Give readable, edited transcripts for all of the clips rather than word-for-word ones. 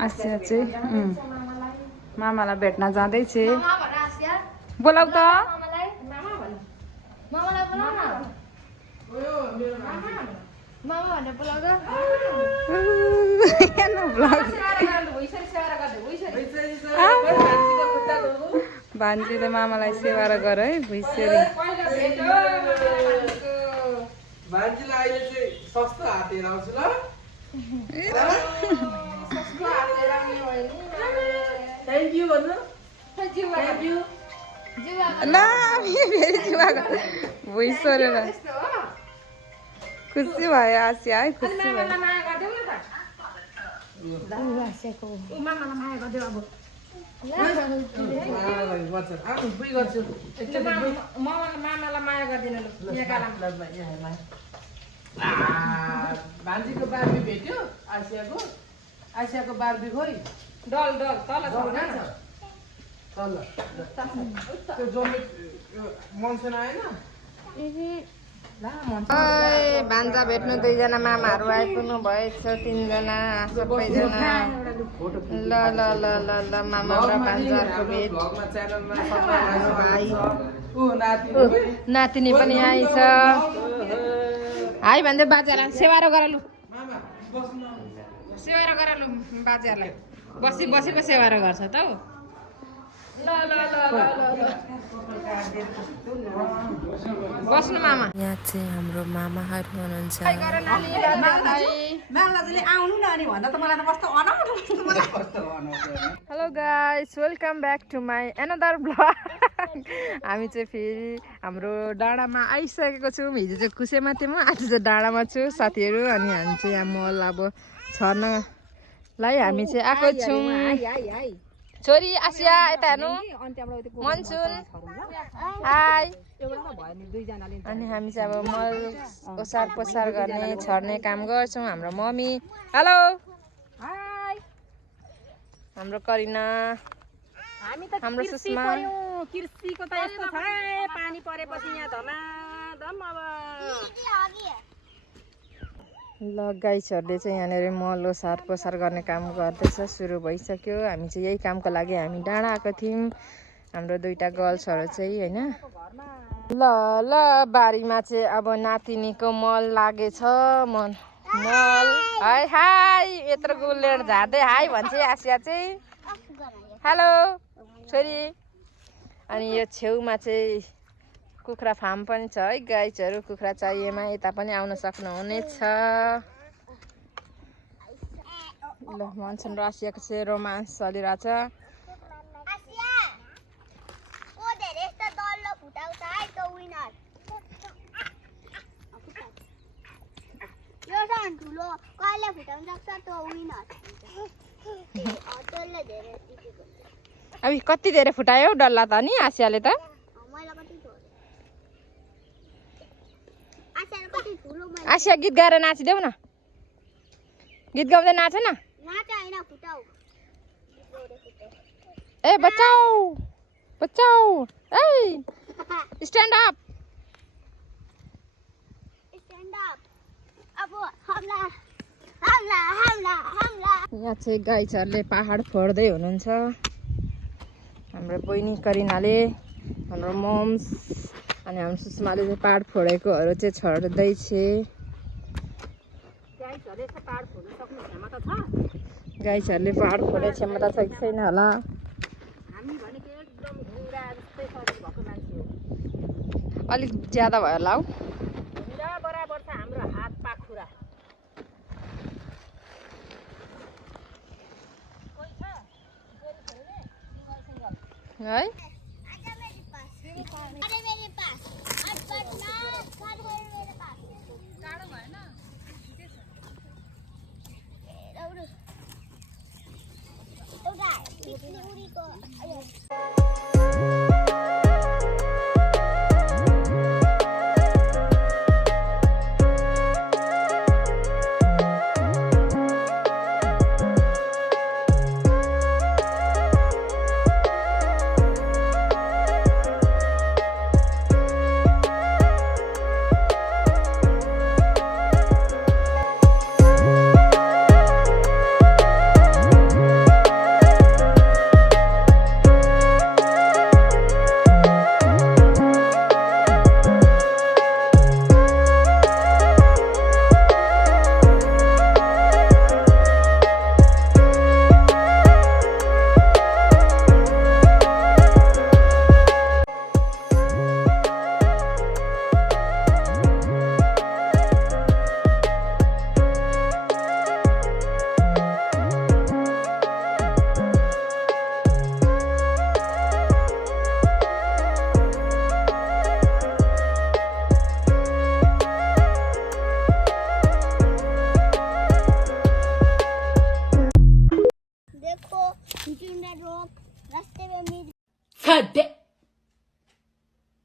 आसिया चाहिँ मामालाई भेट्न जाँदैछ बोलाउ त भान्जीले मामालाई सेवा गर है भुइँसेरी भान्जीलाई अहिले चाहिँ सस्तो हातेर आउँछु ल थ्याङ्क यू भन्नु थ्याङ्क यू ल फेरि जुवा भुइँसरेर खुसी भयो आसिया है खुसी भयो भान्जीको बार्बी भेट्यो आसियाको बार्बी खोइ डल डल तल तल त्यो जम्मे मनसन आएन भान्जा भेट्नु दुईजना मामाहरू आइपुग्नु भएछ तिनजना सबैजना ल ल ल ल ल मामा र भान्जाहरूको भेट नातिनी पनि आइछ हाई भन्दै बाजेलाई सेवारो गर लु सेवारो गर लु बाजेहरूलाई बसी बसी पो सेवारो गर्छ त हौ बस्नु मामा यहाँ चाहिँ हाम्रो मामाहरू हुनुहुन्छ hello guys welcome back to my another blog हामी चाहिँ फेरि हाम्रो डाँडामा आइसकेको छौँ हिजो चाहिँ कुसेमा थियौँ आज चाहिँ डाँडामा छु साथीहरू अनि हामी चाहिँ यहाँ मल अब छर्नलाई हामी चाहिँ आएको छौँ छोरी आसिया यता हेर्नु मनसुन हाई अनि हामी चाहिँ अब मल ओसार पोसार गर्ने छर्ने काम गर्छौँ हाम्रो मम्मी हेलो हाई हाम्रो करिना हाम्रो सुषमा कृषिको त यस्तो छ पानी परेपछि यहाँ धमाधम अब ल गाइसहरूले चाहिँ यहाँनिर मल ओसार पोसार गर्ने काम गर्दैछ सुरु भइसक्यो हामी चाहिँ यही कामको लागि हामी डाँडा आएको थियौँ हाम्रो दुईटा गर्ल्सहरू चाहिँ होइन ल ल बारीमा चाहिँ अब नातिनीको मल लागेछ मल हाई हाई यत्रो गुलेर झार्दै हाई भन्छ आसिया चाहिँ हेलो छोरी अनि यो छेउमा चाहिँ कुखुरा फार्म पनि छ है गाइजहरू कुखुरा चाहिएमा यता पनि आउन सक्नुहुनेछ ल मनसन र आसियाको चाहिँ रोमान्स चलिरहेछ अब कति धेरै फुटायो डल्ला त नि आसियाले त आसिया गीत गाएर नाचिदेऊ न गीत गाउँदै नाच न ए बचाऊ बचाऊ ए स्ट्यान्ड अप यहाँ चाहिँ गाइजहरूले पहाड फोड्दै हुनुहुन्छ हाम्रो बहिनी करिनाले हाम्रो मम्स अनि हाम्रो सुषमाले चाहिँ पहाड फोडेकोहरू चाहिँ छर्दैछ गाइजहरूले पहाड फोड्ने क्षमता छ कि छैन होला अलिक ज्यादा भयो होला हौ बराबर छ हाम्रो हात पाखुरा है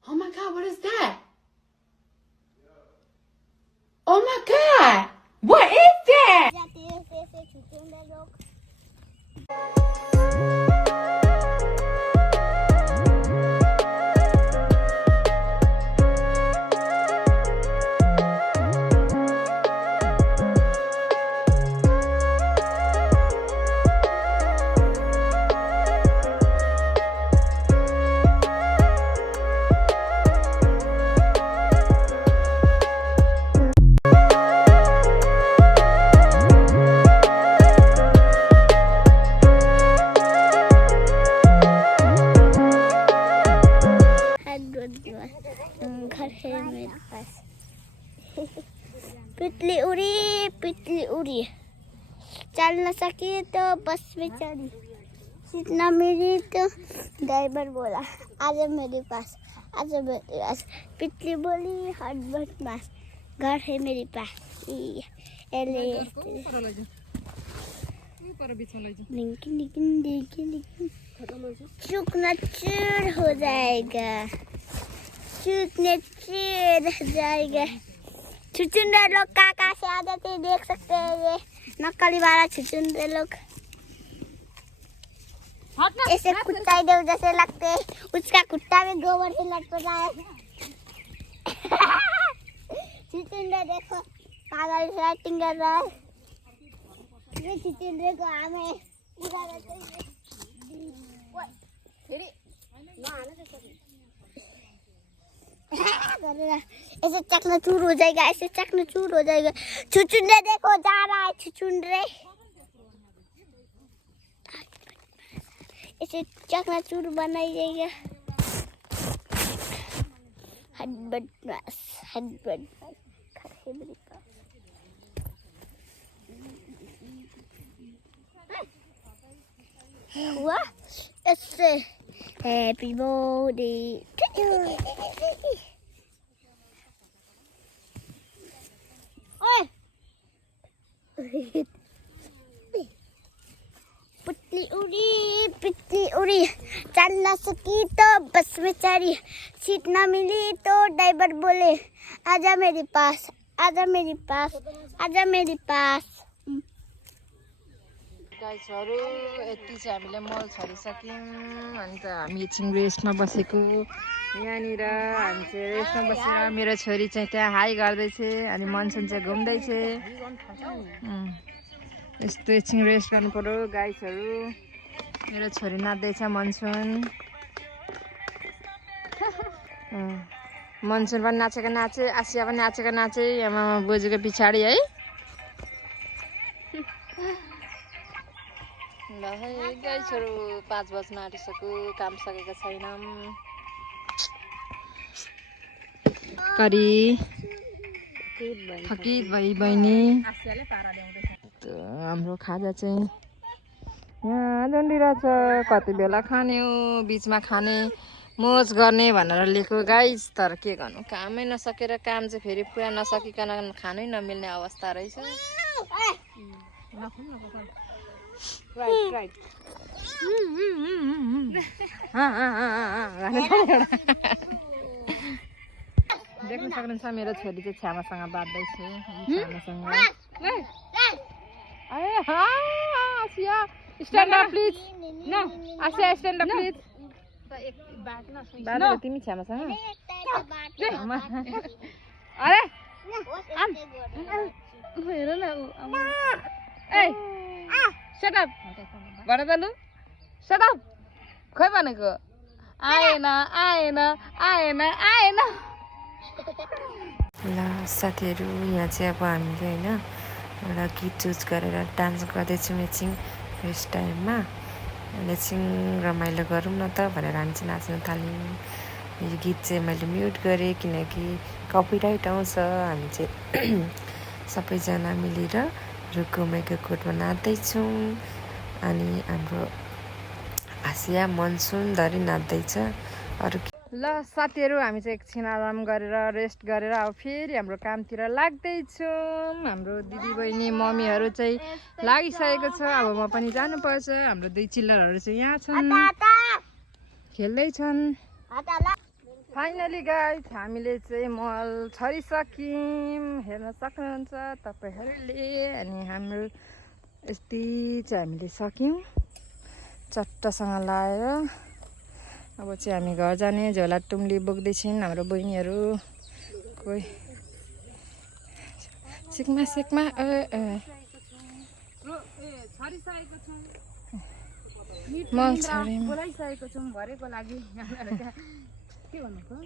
Oh my God, what is that? Oh my God, what is that? घर है मेरे पास पितली उड़ी चल न सकी तो बस में चढ़ी सीट न मिली तो ड्राइवर बोला आजा मेरे पास पितली बोली हट मास घर है मेरे पास चूकना चूर हो जाएगा छुचुंदर लोग कहाँ से आ जाते हैं देख सकते हैं ये नकली वाला छुचुंदर लोग ऐसे कुत्ता देव जैसे लगते हैं उसका कुत्ता में गोबर से लटपटा है छुचुंदर देखो पागल से एक्टिंग कर रहा है ये छुचुंदर को हमें पूरा रहते हैं ऐसे चकनाचूर हो जाएगा छुचुंडे देखो जा रहा है छुचुंडे ऐसे चकनाचूर बनाई जाएगा हुआ ऐसे हैप्पी बर्थडे पितली उड़ी चल न सकी तो बस में चढ़ी सीट न मिली तो ड्राइवर बोले आजा मेरे पास गाइसहरू यति चाहिँ हामीले मल छरिसक्यौँ अनि त हामी एकछिन रेस्टमा बसेको यहाँनिर हामी चाहिँ रेस्टमा बसेर मेरो छोरी चाहिँ त्यहाँ हाई गर्दैछ अनि मनसन चाहिँ घुम्दैछ यस्तो एकछिन रेस्ट गर्नु पर्यो गाइसहरू मेरो छोरी नाच्दैछ मनसुन मनसुन पनि नाचे आसिया पनि नाचे आमा बोजूको पछाडि है ल है गाइसहरू 5 बज्न आँटिसक्यो काम सकेको छैनौँ करी थकित भई बहिनी हाम्रो खाजा चाहिँ यहाँ झन्डिरहेछ कति बेला खाने हो बिचमा खाने मोज गर्ने भनेर लिएको गाइस तर के गर्नु कामै नसकेर काम चाहिँ फेरि पुरा नसकिकन खानै नमिल्ने अवस्था रहेछ देख्न सक्नुहुन्छ मेरो छोरी चाहिँ छ्यामासँग बाँड्दैछ stand up please Asiya stand up please बाँड्दै तिमी छ्यामासँग अरे हेर न शट अप भन त लु शट अप खोइ भनेको आएन ल साथीहरू यहाँ चाहिँ अब हामीले होइन एउटा गीत चुज गरेर डान्स गर्दैछौँ एकछिन रेस्ट टाइममा एकछिन रमाइलो गरौँ न त भनेर हामी चाहिँ नाच्न थाल्यौँ यो गीत चाहिँ मैले म्युट गरेँ किनकि कपिराइट आउँछ हामी चाहिँ सबैजना मिलेर रुखको मेको कोटमा नाच्दैछौँ अनि हाम्रो आसिया मनसुन धरी नाच्दैछ अरू ल साथीहरू हामी चाहिँ एकछिन आराम गरेर रेस्ट गरेर अब फेरि हाम्रो कामतिर लाग्दैछौँ हाम्रो दिदीबहिनी मम्मीहरू चाहिँ लागिसकेको छ अब म पनि जानुपर्छ हाम्रो 2 चिल्लरहरू चाहिँ यहाँ छन् खेल्दैछन्। फाइनली गाइस हामीले चाहिँ मल छरिसक्यौँ, हेर्न सक्नुहुन्छ तपाईँहरूले। अनि हाम्रो यस्तै चाहिँ हामीले सक्यौँ चट्टसँग लाएर। अब चाहिँ हामी घर जाने झोला टुम्ली बोक्दैछन् हाम्रो बहिनीहरू। कोही सिक्मा सिक्मा मल छर्यौँ। बोलाइसकेको छौँ भरेको लागि। के भन्नुको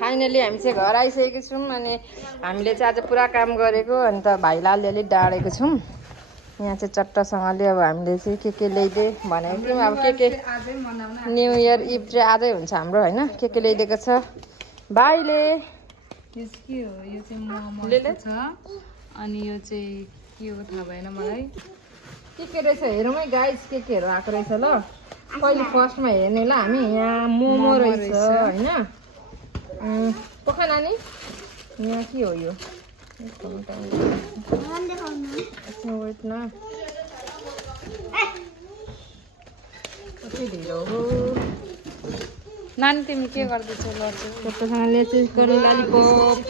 फाइनली हामी चाहिँ घर आइसकेको छौँ। अनि हामीले चाहिँ आज पुरा काम गरेको, अन्त भाइलाई अलिअलि डाँडेको छौँ। यहाँ चाहिँ चट्टसँगले अब हामीले चाहिँ के ल्याइदे भनेको थियौँ। अब के न्यु इयर इभ चाहिँ आजै हुन्छ हाम्रो होइन। के ल्याइदिएको छ भाइले। यो के हो? यो चाहिँ मोमो छ अनि यो चाहिँ के हो थाहा भएन मलाई। के रहेछ हेरौँ है गाइस, केहरू आएको रहेछ ल। पहिले फर्स्टमा हेर्ने ल हामी। यहाँ मोमो रहेछ होइन। पोखा नानी यहाँ के हो यो? वेट न कति ढिलो हो नानी, तिमी के गर्दैछौ? लड्छौ चट्टसँगले चाहिँ गरौँ ललिपप।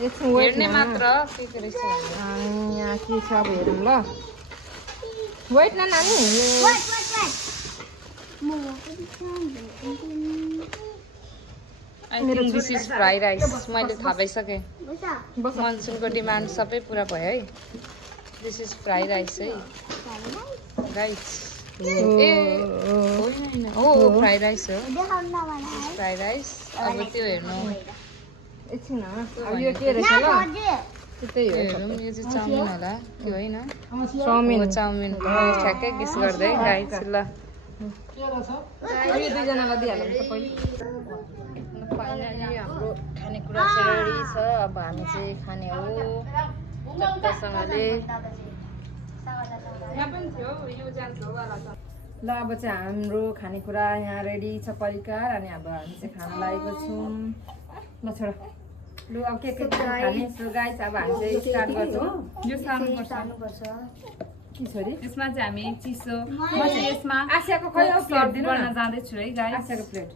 एकछिन वेट हेर्ने न। मात्र के रहेछ भनेर। अनि यहाँ के छ अब हेरौँ ल। वेट न नानी। I think this is fry rice. मैले थाहा पाइसकेँ। मनसुनको डिमान्ड सबै पुरा भयो है। दिस इज फ्राई राइस है गाइस। हो फ्राई राइस हो। Fry rice. अब त्यो हेर्नु एकछिन अब यो के रहेछ ल। त्यही हो हेरौँ। यो चाहिँ चाउमिन होला कि होइन? चाउमिन। चाउमिन ठ्याक्कै गेस गर्दै गाइस। ल अब यो दुईजनालाई दिइहाल्नु त पहिले। फाइनली हाम्रो खानेकुरा चाहिँ रेडी छ। अब हामी चाहिँ खाने हो चट्टसँगले। ल अब चाहिँ हाम्रो खानेकुरा यहाँ रेडी छ परिकार। अनि अब हामी चाहिँ खान लागेको छौँ। ल छोड लु अब के खाने। सो गाइस अब हामी चाहिँ स्टार्ट गर्छौँ। यो सार्नुपर्छ। के छोरी यसमा चाहिँ हामी चिसो म चाहिँ यसमा आसियाको खै हो प्लेट सर्भ दिनु गर्न न। जाँदैछु है गाइस। आसियाको प्लेट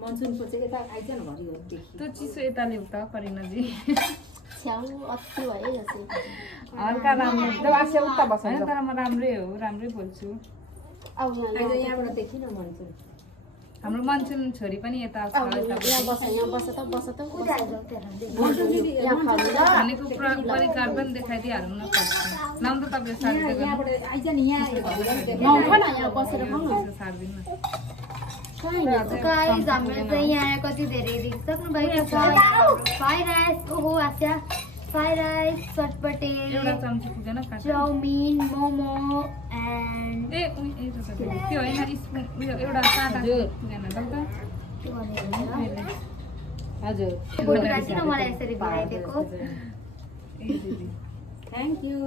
मनसुनको चाहिँ यता आइज न घरि घरि त्यो चिसो यता ल्याउ त करिनाजी। छ्याउ अति भयो जस्तै। हल्का राम्रो जब आसिया उता बस्छ होइन, तर म राम्रै हो, राम्रै बोल्छु। अब आइज यहाँबाट देखि न मनसुन। हाम्रो मनसुन छोरी पनि यता छ। यहाँ बस त खानेको परिकार पनि देखाइदिइहाल्नु न पर्छ। नाम त तपाईँ सार्दिनु यहाँबाट आइज नि यहाँ नउठ न यहाँ बसेर खाऊ न। सार्दिनु न। गाइस हामीले चाहिँ यहाँ कति धेरै देखिसक्नु भएको छ। फ्राई राइस ओहो आस्या फ्राई राइस चटपटे एउटा चम्ची पुगेन काट। चाउमिन मोमो एन्ड ए त्यो होइन स्पुन उयो एउटा सादा पुगेन त हजुर। किन मलाई यसरी बनाइदिएको। ए दिदी थ्याङ्क यू।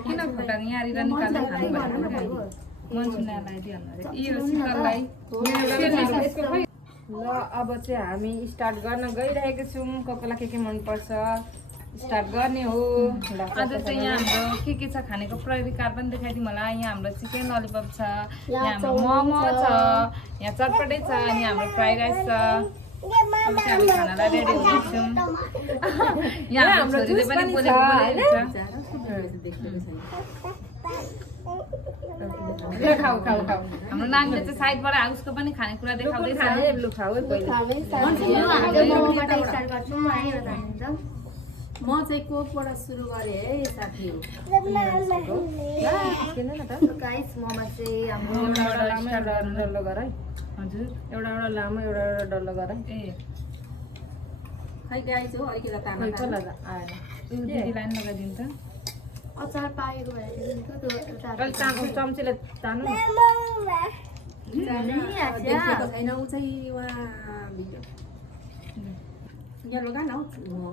किन खुट्टा यहाँनिर निकाल्दै खानु भएको? मनसुनलाई लगाइदिइहाल्नु अरे। यो शीतललाई ल अब चाहिँ हामी स्टार्ट गर्न गइरहेको छौँ। कसलाई के मनपर्छ स्टार्ट गर्ने हो। आज चाहिँ यहाँ हाम्रो के छ खानेको परिकार पनि देखाइदिउँ होला। यहाँ हाम्रो चिकन ललिपप छ, यहाँ हाम्रो मोमो छ, यहाँ चटपटे छ, अनि हाम्रो फ्राई राइस छ। अब चाहिँ हामी खानालाई रेडी हुँदैछौँ। यहाँ हाम्रो छोरीले पनि बोलेको बोलिरहेको खाऊ खाऊ खाऊ। हाम्रो नानीले चाहिँ साइडबाट उसको पनि खानेकुरा देखाउँदैछ। लु खाऊ है पहिले। म चाहिँ कोकबाट सुरु गरेँ है साथीहरू। गाइस मोमो चाहिँ हाम्रो एउटा लामो एउटा डल्लो गर है। हजुर एउटा लामो एउटा डल्लो गर है। ए खै गाइज हो अलिकति तामा खोइ कसलाई आएन। दिदीलाई पनि लगाइदिनु त। अचार पाएको भएर अलिक चम्चीले तान्नु न। देखेको छैन ऊ चाहिँ उहाँ भिडियो यहाँ लगा न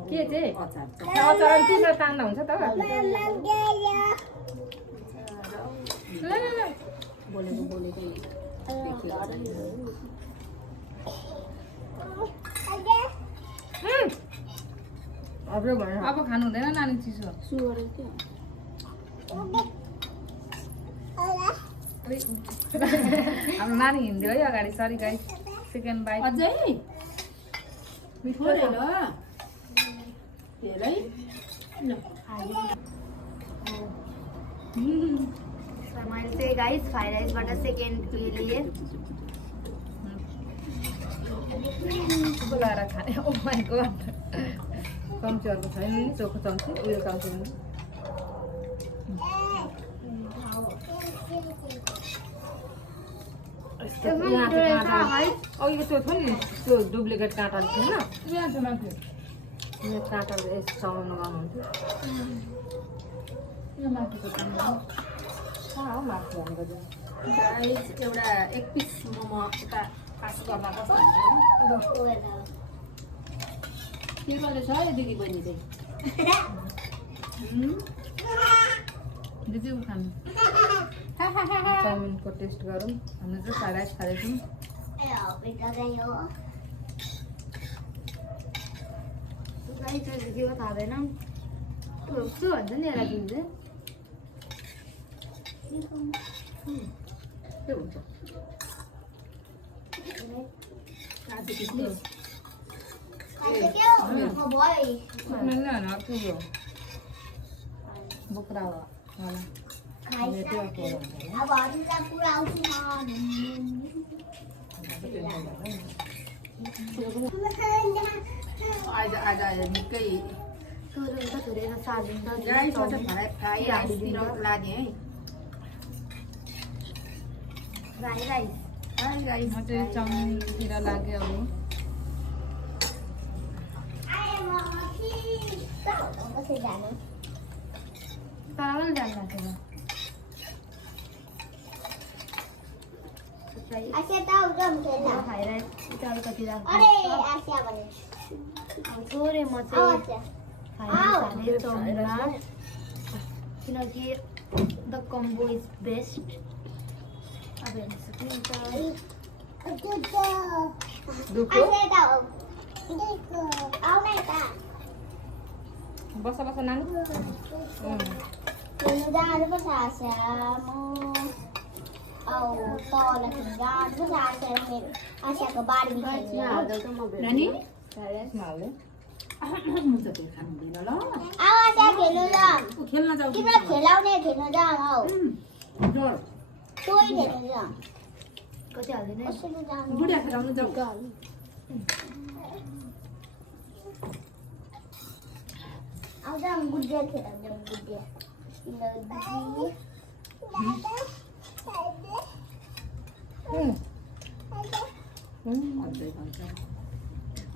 के चाहिँ अचार अचार तिम्रो तान्दा हुन्छ त। बोलेको देखेको अब भयो अब खानु हुँदैन नानी चिसो। हाम्रो नानी हिँड्यो है अगाडि सरी गाइस सेकेन्ड बाइट अझै मिठो रे ल धेरै ल मैले चाहिँ गाइस फ्राइड राइसबाट सेकेन्ड लिए बोलाएर खाने ओ माई गॉड चम्चीहरूको छैन नि चोखो चम्ची उयो चम्ची अघिको त्यो थियो नि त्यो डुप्लिकेट काँटाले थिएन यहाँ चाहिँ माथि यो काँटाले यस्तो चलाउनु गर्नुहुन्थ्यो यो माथिको काम कहाँ हो माथि भनेको चाहिँ गाइस एउटा एक पिस मोमो यता पास गर्दा कस्तो हुन्छ के गर्दैछ है दिदी बहिनी चाहिँ दिदी खानु चाउमिनको टेस्ट गरौँ हामीले चाहिँ फ्राइड राइस खाँदैछौँ थाहा भएन के भन्छ नि यसलाई जुन के हुन्छ काजु किसमिस मैले होइन अर्को यो बोक्रा हो होला अब हजुर पुरा आउँछु आज निकै गाइस म चाहिँ फ्राई राइसतिर लाने है फ्राई राइस म चाहिँ चाउमिनतिर लाग्यो अब किनकि द कम्बो इज बेस्ट अब हेर्न सकिन्छ बस बस नानी जानुपर्छ आशाको बारी नानी हाल्दै म त त्यो खानुहुँदैन ल आशा खेल्नु जाम ऊ खेल्न जाऊ तिम्रो खेलाउने खेल्नु जाम हौ डर तोइ खेल्नु जाम कति हाल्दैन बुढिया खेलाउनु जाऊ आउँछ गुडिया खेलाउनु जाम गुडिया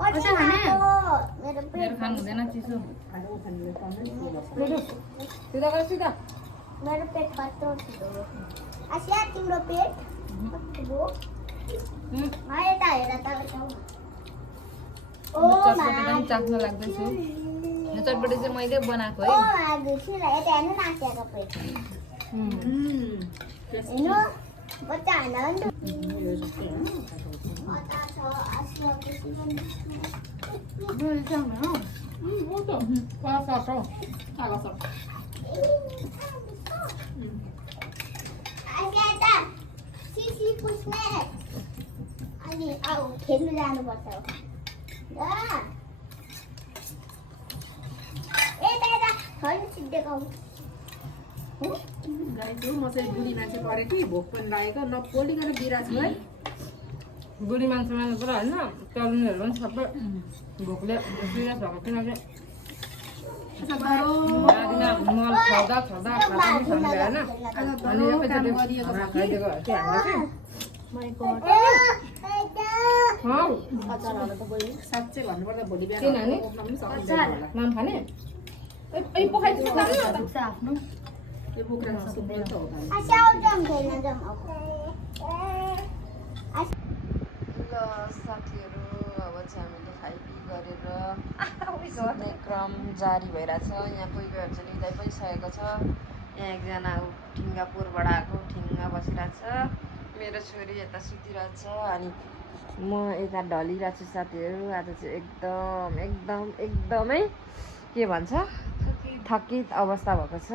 अझै भन्छ मेरो खानु हुँदैन चिसो मेरो पेट कत्रो आसिया तिम्रो पेट यता हेर त चटपटी पनि चाख्न लाग्दैछु यो चटपटी चाहिँ मैले बनाएको है यता हेर्नु न आसियाको पेट हेर्नु बच्चा होइन नि अनि आऊ खेल्नु जानुपर्छ गाइस म चाहिँ बुढी मान्छे परेँ कि भोक पनि लागेको नपोलिकन बिराछु है बुढी मान्छेमा पुरा होइन तरुनीहरू पनि सबै भोकले सिरियस भएको किनकि रातिमा मल छर्दा छर्दा खाना पनि खानु भएन अनि एकैचोटि खाना खाइदिएको हो कि हामीले कि साँच्चै भन्नुपर्दा भोलि बिहान के नानी? पनि सकिँदैन होला नाम खाने ए पखाइदिनु आफ्नो यो बोक्रा जस्तो बोल्छ हो ल साथीहरू अब चाहिँ हामीले खाइपी गरेर सुत्ने क्रम जारी भइरहेछ यहाँ कोही कोही हुन्छ निदाइ पनि सकेको छ यहाँ एकजना ठिङ्गापुरबाट आएको ठिङ्गा बसिरहेको छ मेरो छोरी यता सुतिरहेछ अनि म यता ढलिरहेको छु साथीहरू आज चाहिँ एकदमै के भन्छ थकित अवस्था भएको छ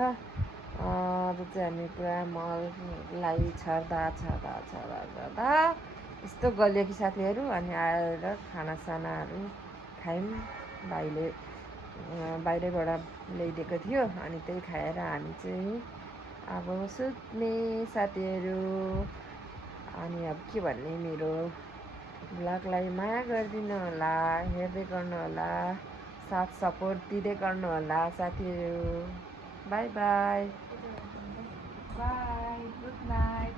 आज चाहिँ हामी पुरा मललाई छर्दा यस्तो गल्यो कि साथीहरू अनि आएर खानासानाहरू खायौँ। भाइले बाहिरैबाट ल्याइदिएको थियो अनि त्यही खाएर हामी चाहिँ अब सुत्ने साथीहरू। अनि अब के भन्ने, मेरो ब्लगलाई माया गरिदिनु होला, हेर्दै गर्नु होला, साथ सपोर्ट दिँदै गर्नु होला साथीहरू। By by, by, good night.